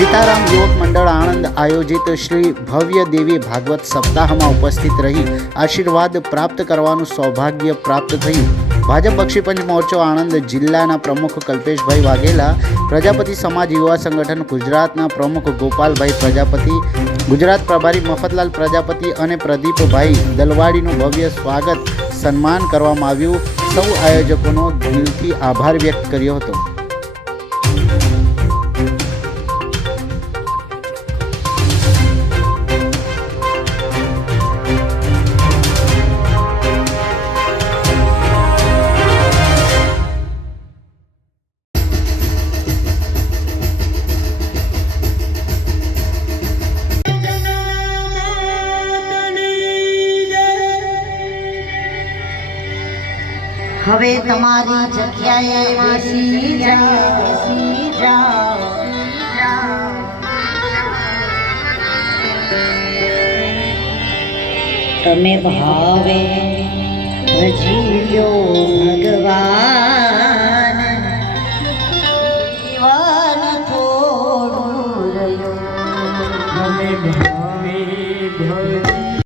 सीताराम युवक मंडल आणंद आयोजित श्री भव्य देवी भागवत सप्ताह में उपस्थित रही आशीर्वाद प्राप्त करवानुं सौभाग्य प्राप्त थयुं। भाजप पक्षी पंच मोर्चो आणंद जिल्लाना प्रमुख कल्पेशभाई वाघेला, प्रजापति समाज युवा संगठन गुजरातना प्रमुख गोपालभाई प्रजापति, गुजरात प्रभारी मफतलाल प्रजापति और प्रदीपभाई दलवाड़ीનું भव्य स्वागत सन्मान करवामां आव्युं। सौ आयोजकोनो दिलथी आभार व्यक्त कर्यो हतो। હવે તમારી જગ્યાએ બેસી જાઓ। તમે ભાવે ભજી લો ભગવાન।